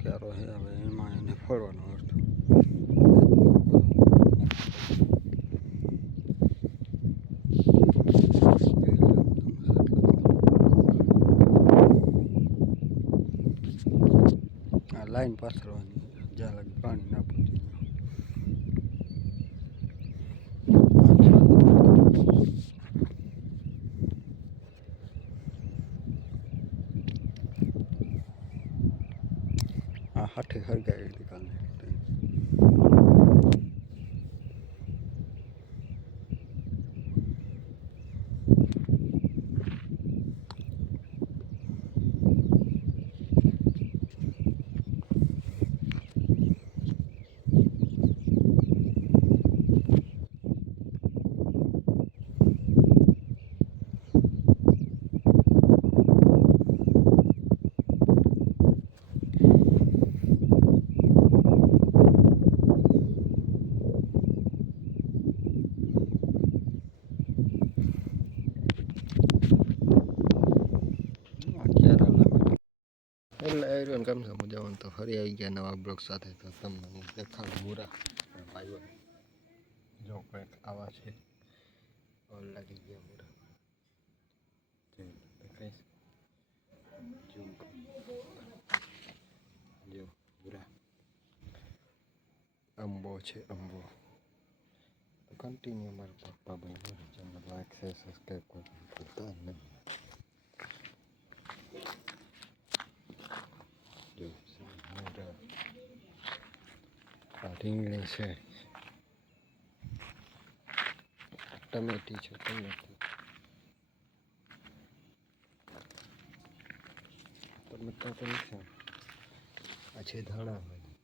ક્યારો છે હવે એમાં એને ફોડવાનો અર્થ આ લાઈન પાથરવાની જ્યાં લગી પાણી ના પૂછે આ હાથે હરગાવી હતી કાલે એટલે એરિયન કેમ છે મજામાં તો ફરી આવી ગયા નવા બ્લોગ સાથે તો તમને હું દેખાડું મૂરા ભાઈઓ જો કંઈક આવા છે લાગી ગયા મૂરા દેખાઈશ જો મૂરા અંબો છે અંબો કન્ટિન્યુ મારા પપ્પા ભાઈ ચેનલ લાઈક શેર સબસ્ક્રાઈબ કરતા નહીં રીંગણી છે ટમેટી છે ટમેટી ટમેટા તો છે આ છે ધાણા ભાઈ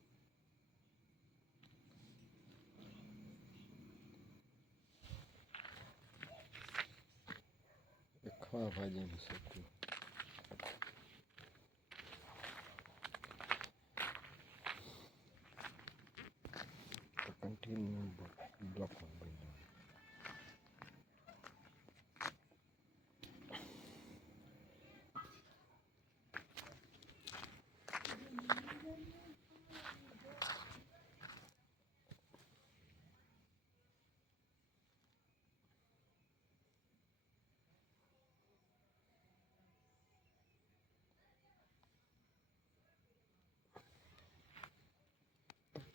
ખવા ભાજીનું સબ્જી continue block on window.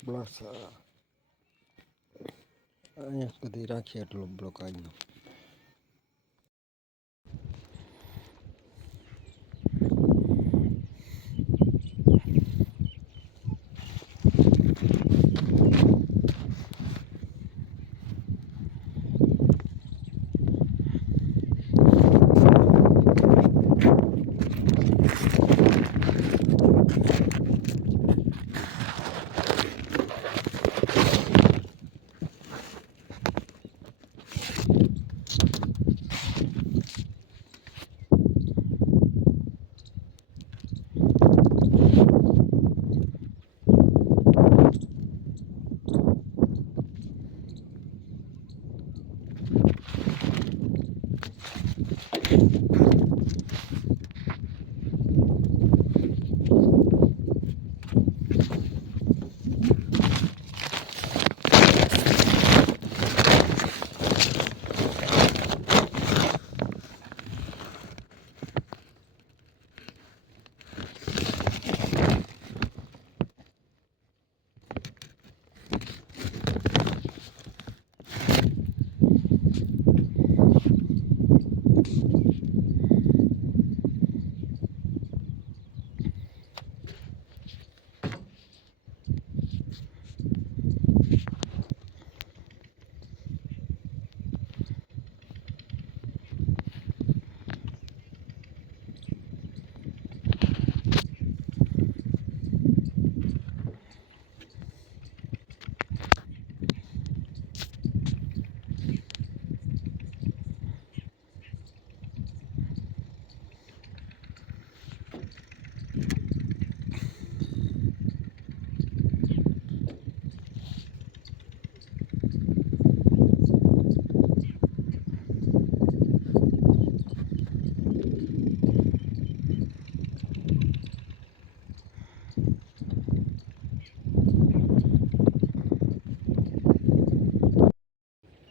Blasa. અહીંયા સુધી રાખીએ એટલો બ્લોક આજનો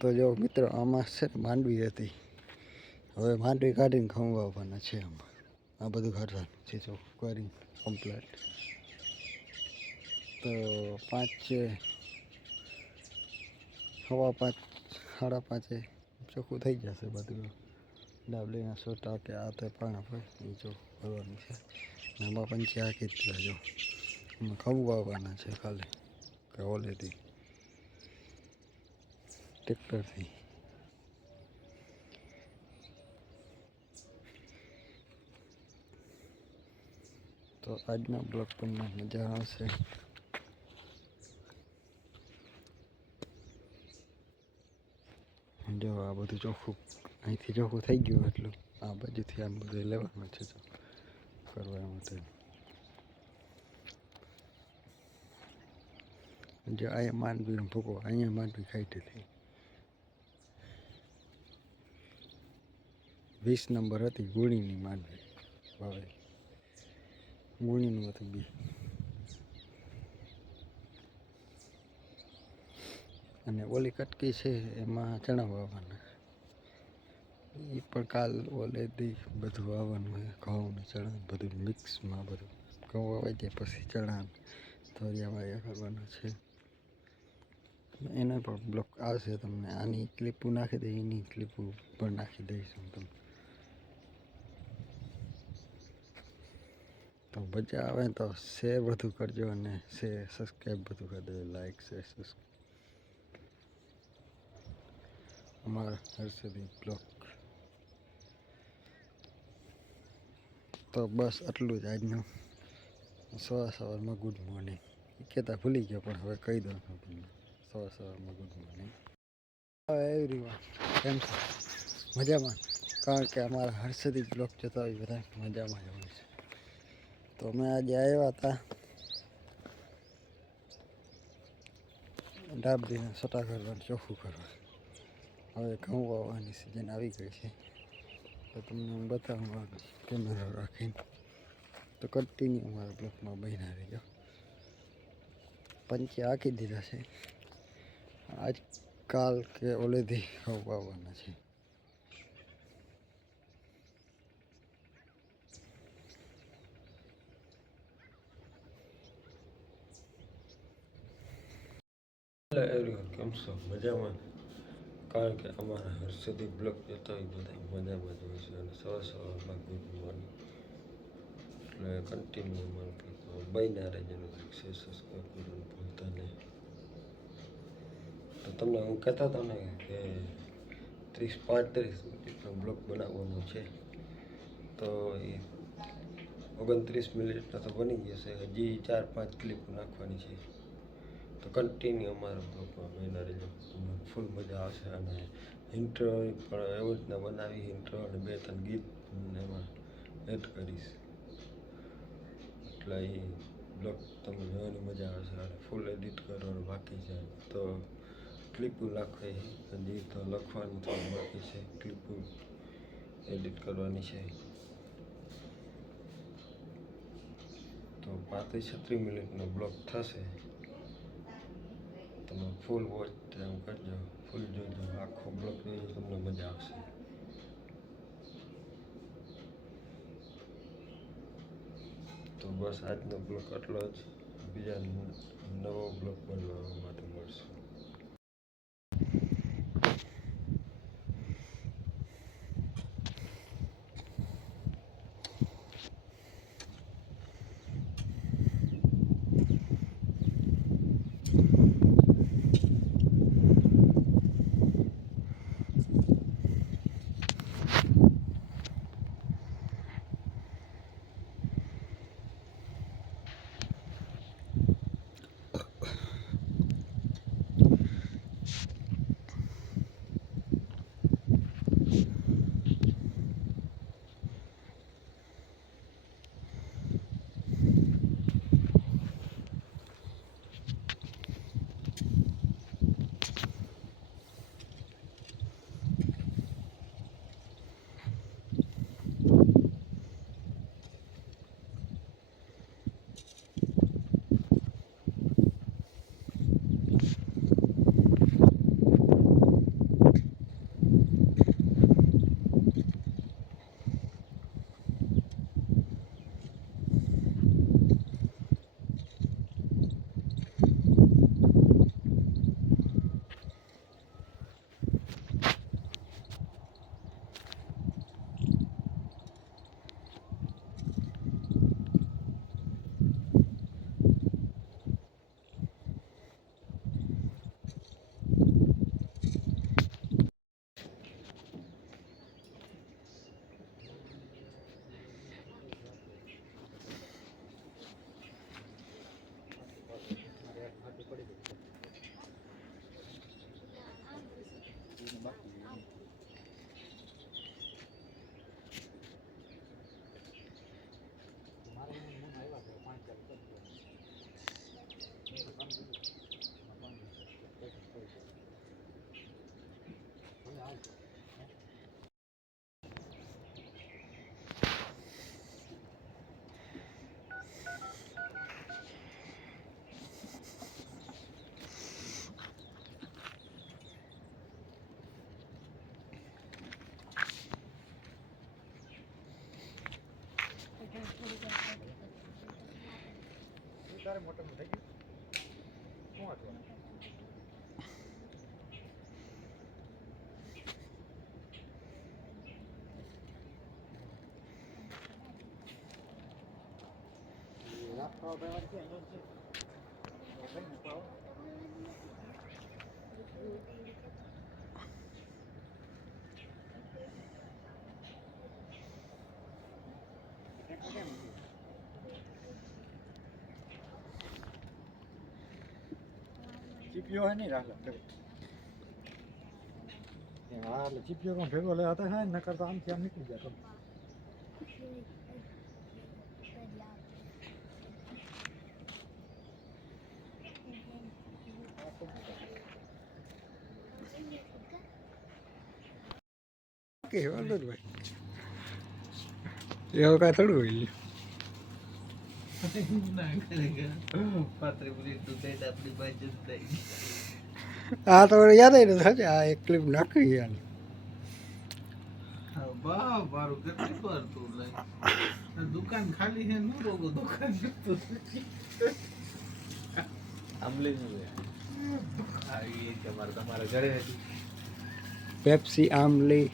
તો જો મિત્રો આમાં છે ને માંડવી હતી, હવે માંડવી કાઢીને ઘઉં વાવવાના છે. આમાં આ બધું કાઢવાનું છે જો કરી કમ્પ્લેટ. તો 5 છે, 5:15 5:30 ચોખ્ખું થઈ જશે બધું. ડાબલીના સોટા કે આ તે પાણા પર એ જો ભરવાનું છે. આમાં પંચી આખી જ જો ઘઉં વાવવાના છે ખાલી કે ઓલેથી ટ્રેક્ટરથી. તો આજના બ્લોગ તમને મજા આવશે. જો આ બધું ચોખ્ખું અહીંથી ચોખ્ખું થઈ ગયું એટલું આ બાજુથી આમ બધું લેવાનું છે જો કરવા માટે. જો અહીંયા માંડવીનો ભૂકો, અહીંયા માંડવી ખાઈ હતી 20 નંબર હતી ગુણીની માંડવી વાવે, ગુણીનું હતું બી. અને ઓલી કટકી છે એમાં ચણા વાવવાના, એ પણ કાલ ઓલે દી બધું વાવવાનું હોય. ઘઉં ને ચણા બધું મિક્સમાં, બધું ઘઉં વાવાઈ જાય પછી ચણા ધોરિયા વાયા કરવાના છે. એનો પણ બ્લોક આવશે તમને. આની ક્લિપો નાખી દઈ, એની ક્લિપો પણ નાખી દઈશું તમને. તો મજા આવે તો શેર બધું કરજો અને શેર સબસ્ક્રાઈબ બધું કરી દેજો. લાઈક શેર સબસ્ક્રાઈબ અમારા હર્ષદી બ્લોગ. તો બસ આટલું જ આજનું સવારમાં ગુડ મોર્નિંગ. કહેતા ભૂલી ગયો પણ હવે કહી દઉં છું તમને સવારમાં ગુડ મોર્નિંગ. એવરીવન કેમ છે? મજામાં? કારણ કે અમારા હર્ષદી બ્લોગ જોતા હોય બધા મજામાં જ હોય છે. તો અમે આજે આવ્યા હતા ડાબડીના છટા કરવાનું, ચોખ્ખું કરવા. હવે ઘઉં વાવવાની સિઝન આવી ગઈ છે તો તમને હું બતાવું કેમેરો રાખીને. તો કન્ટિન્યુ અમારા બ્લોકમાં બન્યા રહીજો. પંચે આંકી દીધા છે, આજ કાલ કે ઓલેથી ઘઉં વાવવાના છે. હેલો એવરીવન, કેમ છો? મજામાં? કારણ કે અમારા હર્ષદી બ્લોગ જોતા હોય બધા મજામાં જ હોય છે. અને સવારમાં ગુડ મોર્નિંગ એટલે કન્ટિન્યુ અમારા બ્લોગમાં બન્યા રહેજો. લાઈક શેર સબસ્ક્રાઈબ કરવાનું ભૂલતા નહીં. તો તમને હું કહેતો હતો ને કે 30-35 મિનિટનો બ્લોગ બનાવવાનો છે. તો એ 29 મિનિટનો તો બની જશે. હજી 4-5 ક્લિપ નાખવાની છે. તો કન્ટિન્યુ અમારા બ્લોગમાં બન્યા રહેજો, તમને ફૂલ મજા આવશે. અને ઇન્ટ્રો પણ એવી રીતના બનાવી, ઇન્ટ્રો અને 2-3 ગીત એમાં એડ કરીશ એટલે એ બ્લોગ તમને જોવાની મજા આવશે. અને ફૂલ એડિટ કરવાનું બાકી છે. તો ક્લિપો નાખવી, હજી તો લખવાનું થોડું બાકી છે, ક્લિપો એડિટ કરવાની છે. તો 35-36 મિનિટનો બ્લોગ થશે. તમે ફૂલ વોચ એમ કરજો, ફૂલ જોજો, આખો બ્લોગ જોજો, તમને મજા આવશે. તો બસ આજનો બ્લોગ આટલો જ. બીજા નવો બ્લોગ બનાવવા માટે મળશે. ચીપિયો હે નહીં રાખલા હા એટલે ચીપિયો કોણ ભેગો લે હતા હા નકર તો આમથી આમ નીકળી જાય કે વાંધો જ ભાઈ એવું કાંઈ થોડું હોય આ તો યાદ આવી નથી હજે આ એક ક્લિપ નાખી યાર દુકાન ખાલી છે નો રોગો દુકાન આમલી તમારા ઘરે હતી પેપ્સી આમલી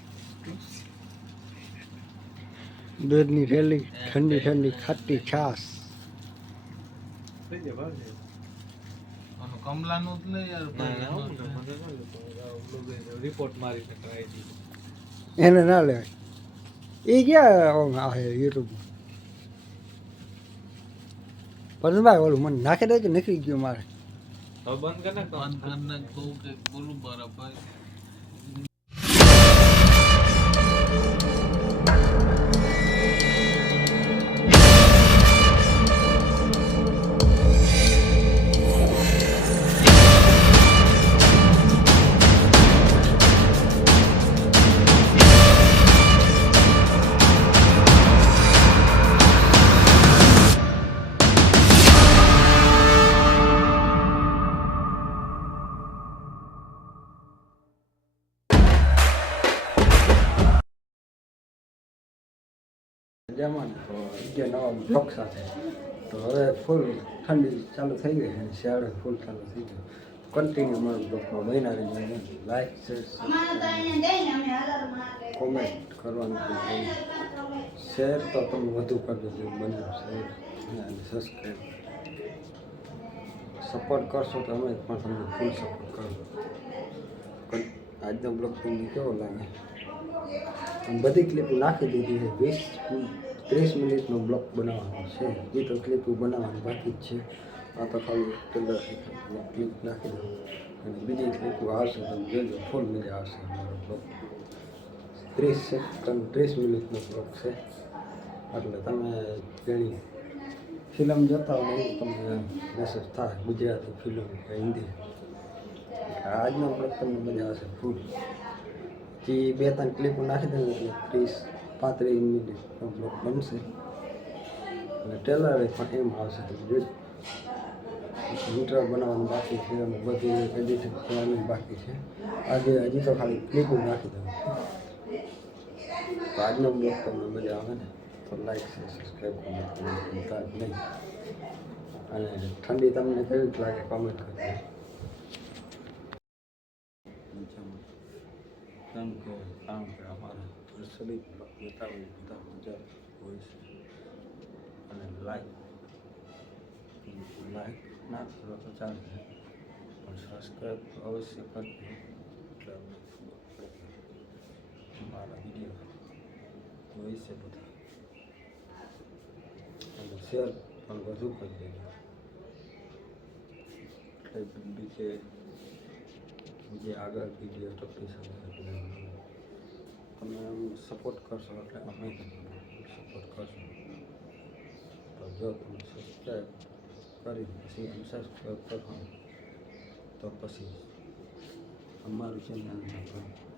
દૂધની થેલી ઠંડી ઠંડી ખાટી છાશ કમલા નું જ નહીં યાર રિપોર્ટ મારીને કરાવી દીધું એને ના લેવાય એ ક્યાં આવે યુટ્યુબ પરસભાઈ ઓલું મને નાખી દે કે નીકળી ગયું મારે બંધ કર નાખ કહું કે બોલું બરાબર જમવાનું તો જે નવા બ્લોક સાથે તો હવે ફૂલ ઠંડી ચાલુ થઈ ગઈ અને શિયાળો ફૂલ ચાલુ થઈ ગયો કન્ટિન્યુ અમારું બ્લોકમાં મહિના રહીને લાઈક શેર કોમેન્ટ કરવાનું શેર તો તમે વધુ કરજો જે બને શેર અને સબસ્ક્રાઈબ સપોર્ટ કરશો તો અમે પણ તમને ફૂલ સપોર્ટ કરજો આજનો બ્લોગ તમને કેવો લાગે બધી ક્લિપ નાખી દીધી છે 20-30 મિનિટનો બ્લોગ બનાવવાનો છે એ તો ક્લિપ બનાવવાની બાકી જ છે આ તો ખાલી ટેલર ક્લિપ નાખી દઉં અને બીજી ક્લિપ આવશે તમે જોજો ફૂલ મજા આવશે અમારો બ્લોગ 30 મિનિટનો બ્લોગ છે એટલે તમે ઘણી ફિલ્મ જોતા હોય એવું તમને મેસેજ થાય ગુજરાતી ફિલ્મ કે હિન્દી આજનો બ્લોગ તમને મજા આવશે ફૂલ જે 2-3 ક્લિપો નાખી દે એટલે 30-35 મિનિટનો બ્લોગ બનશે અને ટેલર પણ એમ આવશે તમે જોજો ઇન્ટ્રો બનાવવાનું બાકી છે અને બધી એડિટિંગ કરવાનું બાકી છે આજે હજી તો ખાલી ક્લિપો નાખી દઉં તો આજનો બ્લોગ તમને મજા આવે ને તો લાઈક છે સબસ્ક્રાઈબ કરવાનું ભૂલતા જ નહીં અને ઠંડી તમને કેવી લાગે કોમેન્ટ કરજો કેમ કે કારણ કે અમારા નર્સરી બ્લોગ જોતા હોય બધા મજા હોય છે અને લાઈક ના કરો તો ચાલશે પણ સબસ્ક્રાઈબ અવશ્ય કરજો એટલે અમને ખબર પડે મારા વિડીયો હોય છે બધા અને શેર પણ વધુ કરી દેજો એટલે બીજે જે આગળ વિડીયો ટપી શકે એટલે તમે સપોર્ટ કરશો એટલે અમે સપોર્ટ કરશો. તો જો તમે સબસ્ક્રાઈબ કરી પછી અનસબસ્ક્રાઈબ કરો તો પછી અમારું ચેનલને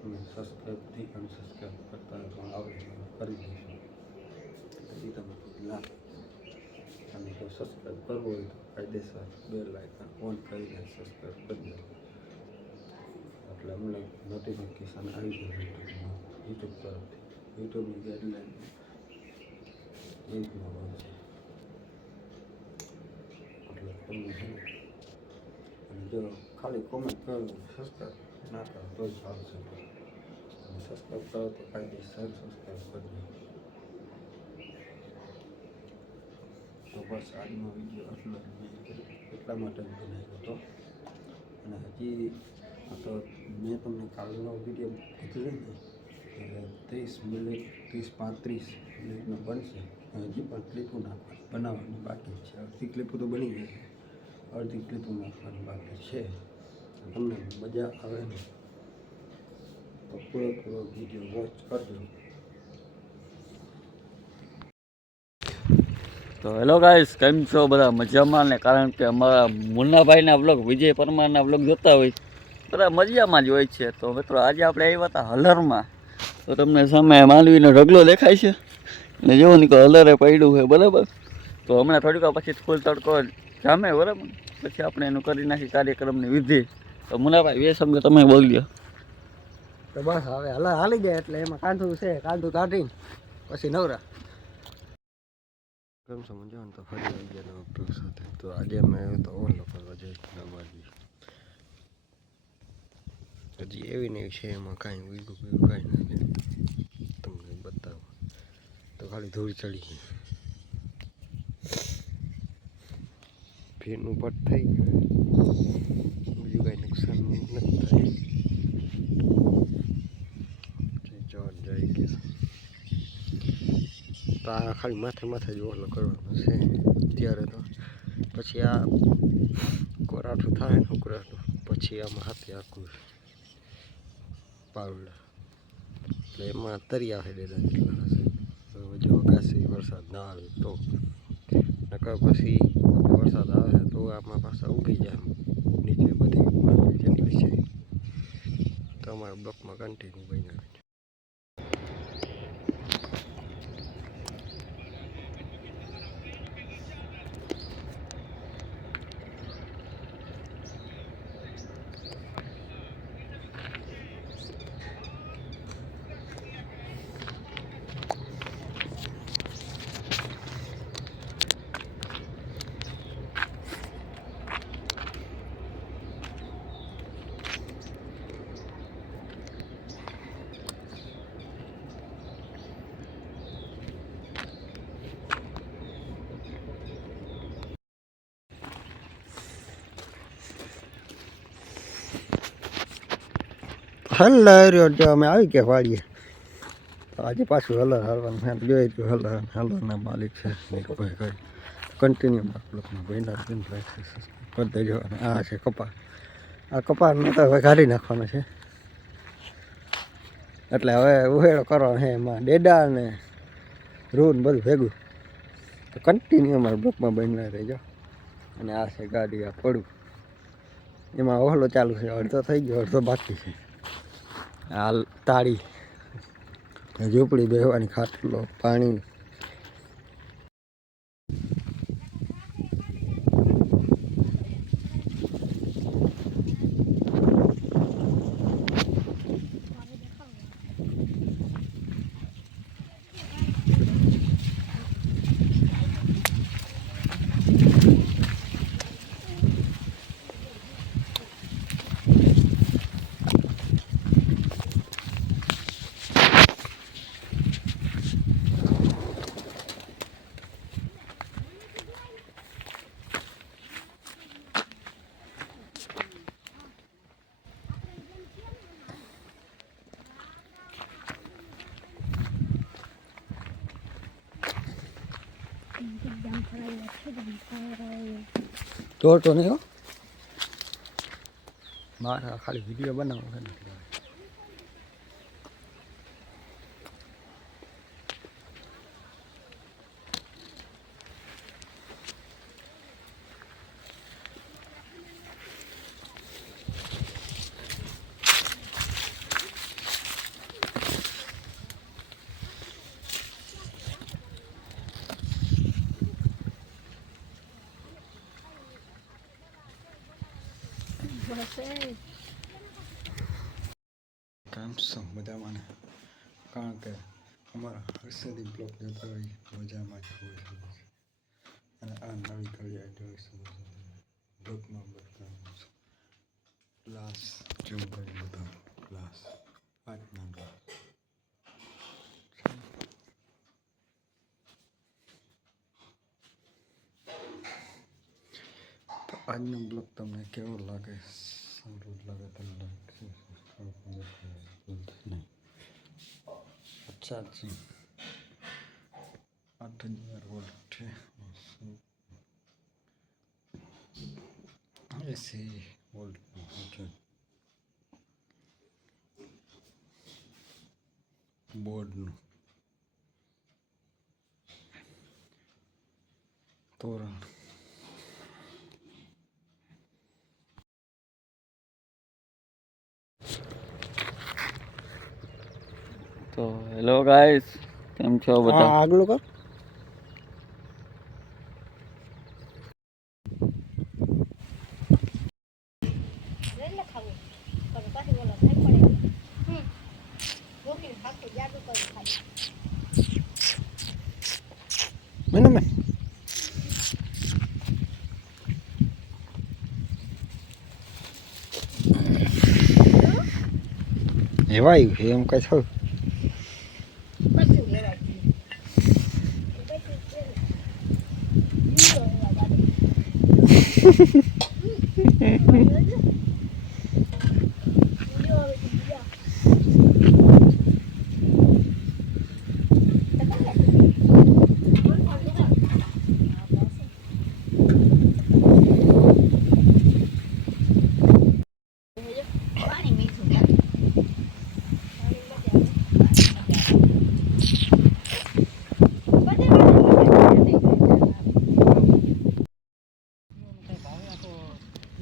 અમે સબસ્ક્રાઈબથી અનસબસ્ક્રાઈબ કરતા પણ આવડે કરી દઈશું. પછી તમે લાભ અને જો સબસ્ક્રાઈબ કરવું હોય તો કાયદેસર બેલ આઇકન ઓન કરીને સબસ્ક્રાઈબ કરી દો એટલે અમને નોટિફિકેશન આવી જાય યુટ્યુબ તરફથી. યુટ્યુબની ગાઈડલાઈન એ રીતના હોય છે એટલે તમને અને જો ખાલી કોમેન્ટ કરો સબસ્ક્રાઈબ ના કરો તો જ ચાલશે. અને સબસ્ક્રાઈબ કરો તો કાયદેસર સબસ્ક્રાઈબ કરજો. તો બસ આજનો વિડીયો આટલો એટલા માટે બનાવ્યો હતો. અને હજી તો મેં તમને કાલનો વિડીયો કીધું ને 30 મિનિટ 30-35 મિનિટનો બનશે. હજી પણ ક્લિપો બનાવવાની બાકી છે. અડધી ક્લિપો તો બની ગઈ છે, અડધી ક્લિપો નાખવાની બાકી છે. તમને મજા આવે ને તો પૂરો વિડીયો વોચ કરજો. તો હેલો ગાઈસ, કેમ છો બધા? મજામાં ને? કારણ કે અમારા મુન્નાભાઈના બ્લોગ, વિજય પરમારના બ્લોગ જોતા હોય બધા મજામાં જ હોય છે. તો મિત્રો આજે આપણે આવ્યા હતા હલરમાં. તો તમને સામે માંડવીનો ઢગલો દેખાય છે અને જેવો નીકો હલરે પડ્યું છે, બરાબર. તો હમણાં થોડીક વાર પછી ફૂલ તડકો જામે, બરાબર. પછી આપણે એનું કરી નાખી કાર્યક્રમની વિધિ. તો મુન્નાભાઈ બે શબ્દ તમે બોલ્યો. તો બસ હવે હાલી જાય એટલે એમાં કાંધું છે, કાંધું કાઢીને પછી નવરા. કેમ સમજો ને તો ફરી આવી ગયા નવા બ્લોગ સાથે. તો આજે અમે આવ્યો તો ઓલો કરવા જઈ નવાજી. હજી એવી ને છે, એમાં કાંઈ વીગું કાંઈ નથી. તમને બતાવો તો ખાલી ધૂળ ચડી ફીરનું પટ થઈ ગયું, બીજું કાંઈ નુકસાન નથી થાય. ચોર જઈ ગયા તો આ ખાલી માથે જ ઓલો કરવાનો છે અત્યારે. તો પછી આ કોરાઠું થાય ને ઉકરાઠું, પછી આમાં હાથે આખું પાવડા એટલે એમાં તરિયા હેડેલા જેટલા હશે. તો જો કાશી વરસાદ ના આવે તો, નકર પછી વરસાદ આવે તો આમાં પાછા ઉગી જાય નીચે બધી માંડવી જેટલી છે. તો અમારા બ્લોકમાં કન્ટિન્યુ બન્યા. હલર જો અમે આવી ગયા વાળીએ. તો આજે પાછું હલર હાલવાનું છે. જોઈ રહ્યું હલરના માલિક છે નીરુભાઈ કઈ કન્ટિન્યુ બ્લોકમાં બહેના કરી દેજો. અને આ છે કપાસ. આ કપાસને તો હવે કાઢી નાખવાનો છે એટલે હવે ઉહેડો કરવાનો છે. એમાં ડેડા ને રૂ ને બધું ભેગું. તો કન્ટિન્યુ અમારા બ્લોકમાં બહેના રહેજો. અને આ છે ગાડી, આ પડું એમાં ઓહલો ચાલુ છે. અડધો થઈ ગયો, અડધો બાકી છે. હાલ તાળી ઝૂંપડી બેહવાની, ખાટલો, પાણી. તો નહીં હો મારે ખાલી વિડીયો બનાવવો છે ને એટલે. કામ શું મજામાં ને કારણ કે અમારા હર્ષદી બ્લોગ જોતા હોય મજામાં જ હોય છે અને આ નવી ઘડી આવી બ્લોગમાં બધા ગ્લાસ જેવું કરી બધા ગ્લાસ 5 ગ્લાસ તો આજનો બ્લોગ તમને કેવો લાગે સારું લાગે તો લાઈક નહીં अच्छा जी 8000 वोल्ट ऐसे वोल्ट बोर्ड तोरण તો હેલો ગાઈસ, કેમ છો બધા? આગળ કર મને મેં એવાયું છે એમ કઈ થયું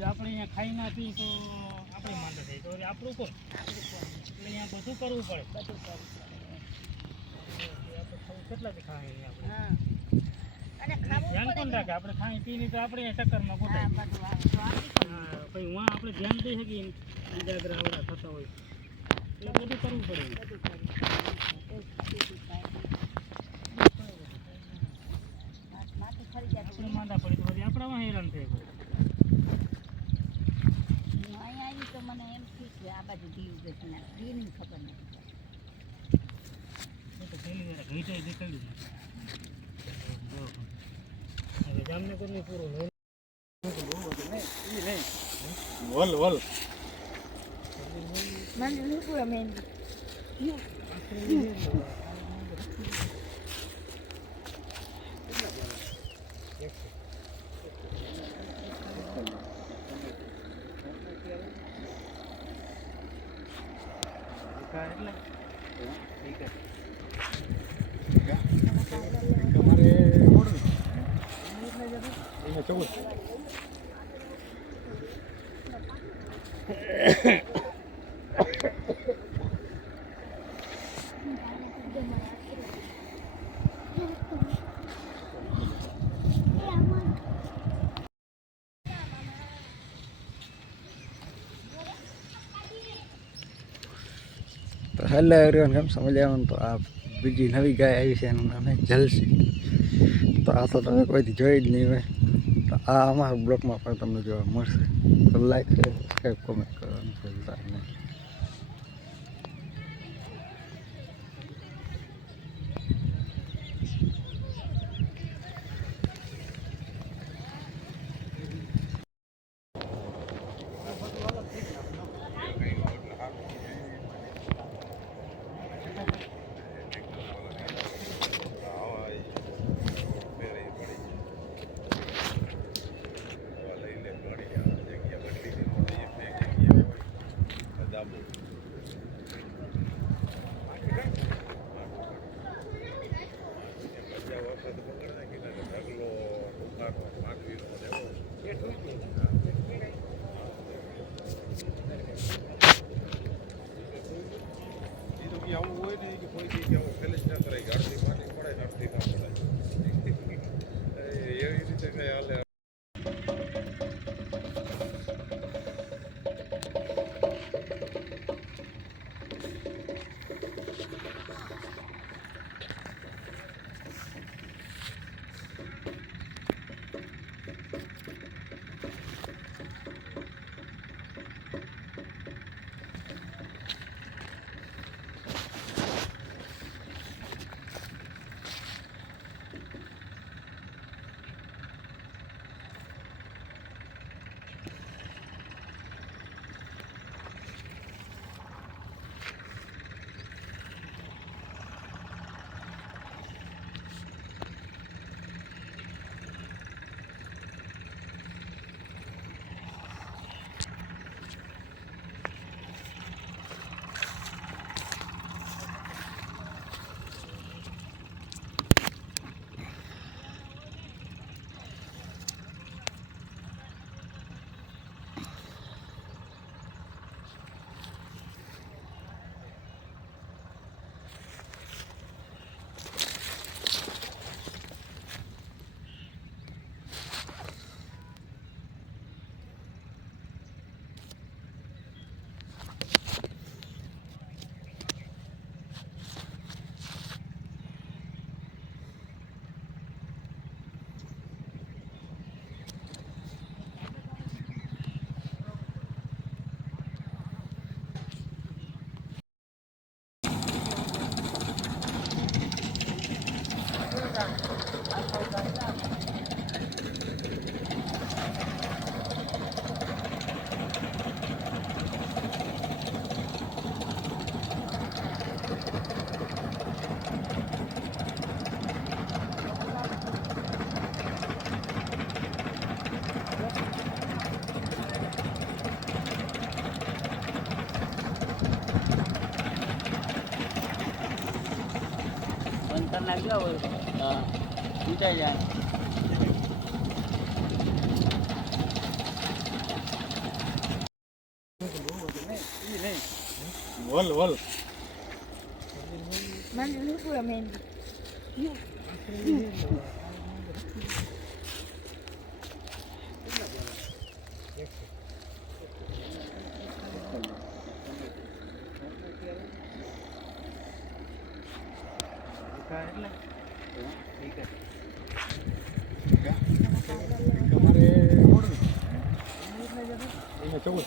આપણે અહીંયા ખાઈ ના પી તો આપણે માંદા થઈ તો આપણું કોણ એટલે અહીંયા બધું કરવું પડે કેટલા ખાય આપણે ધ્યાન કોણ રાખે આપણે ખાઈ પીને તો આપણે ચક્કરમાં પોતાય પછી હું આપણે ધ્યાન દઈ શકીએ ઉજાગરા આવડા થતા હોય એટલે બધું કરવું પડે આપણે માંદા પડે તો પછી આપણામાં હેરાન થઈ જામનગર ની પૂરો વલ વલ તો હેલો એવરીવન કેમ સમજ આવવાનું તો આ બીજી નવી ગાય આવી છે એનું નામ જલસી તો આ તો તમે કોઈથી જોઈ જ નહીં હોય તો આ અમારા બ્લોગમાં પણ તમને જોવા મળશે તો લાઈક સબસ્ક્રાઈબ કોમેન્ટ કરવાનું ભૂલતા નહીં આવું હોય ને કે કોઈ જગ્યાએ આવું ફેલ જ ના કરાય અડધી પાણી પડે ને અડધી ના પડે એવી રીતે કઈ હાલે. બંધ કરી નાખ્યો હોય હા ઉઠાઈ જાય વલ વલ તમારે એને 14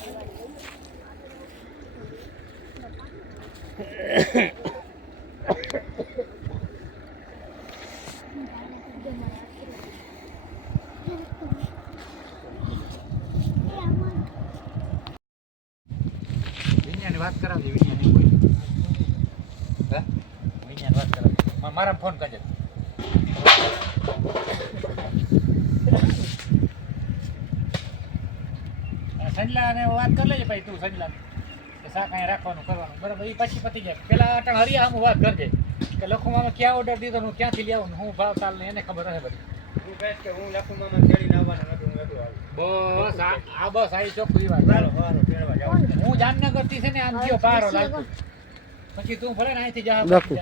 વિજ્ઞાની વાત કરાવજે વિજ્ઞાની હોય હે વિજ્ઞાન વાત કરાવજે મારા ફોન કરજે સંજલાને વાત કરી લેજે ભાઈ તું સંજલા શાક અહીંયા રાખવાનું કરવાનું બરાબર એ પછી પતી જાય પેલા અટણ હરિયા આમ વાત કરજે કે લખુમાં ક્યાં ઓર્ડર દીધો હું ક્યાંથી લઈ આવું હું ભાવ તાલ ને એને ખબર હશે બધી હું કહીશ કે હું લખુમાં તેડીને આવવાનો નથી હું એટલું આવું બસ આ બસ આ ચોખ્ખું ઈ વાત સારું તેડવા જાઉં હું જામનગર થી છે ને આમ ગયો પારો લાલપુર પછી તું ભલે ને અહીંથી જા રાખું.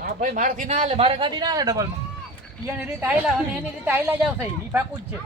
હા ભાઈ મારાથી ના હાલે મારે ગાડી ના હાલે ડબલમાં એની રીતે આયલા અને એની રીતે આયલા જ આવશે ઈ પાકું જ છે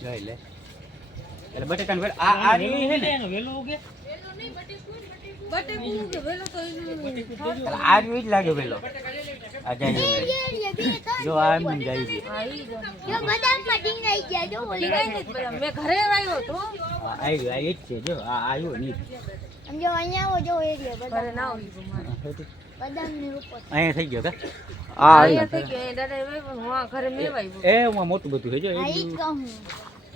લઈ લે એટલે બટેકાનો વેલો આ રીંગણી છે ને એનો વેલો ઉગે આ રીંગણી જ લાગે વેલો આ જાય જો આ એમ જાય છે મેં ઘરે આવ્યો તો આ જ છે જો આ આવ્યો નહીં જો અહીંયા આવો જો એરિયા ઘરે ના આવી બદામ ની ઉપર અહીંયા થઈ ગયો કે અહીંયા થઈ ગયો એ દાદા ભાઈ પણ હું ઘરે મેવાયું એ હું મોટું બધું છે જો આ ઈ કહું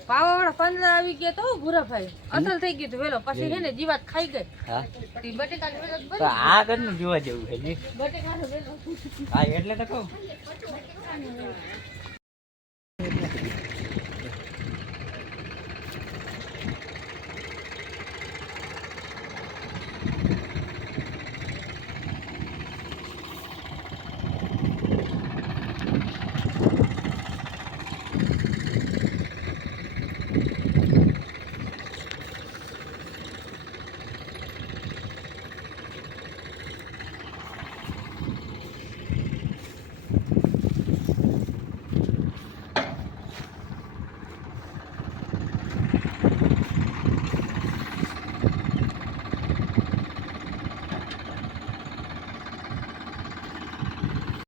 પાવાવાળા 15 આવી ગયા તો ભૂરાભાઈ અસલ થઈ ગયું તો વેલો પછી હે ને જીવાત ખાઈ ગઈ હા તી બટેકાનો વેલો જ તો આ ઘરનું જોવા જેવું છે ને બટેકાનો વેલો હા એટલે તો કહું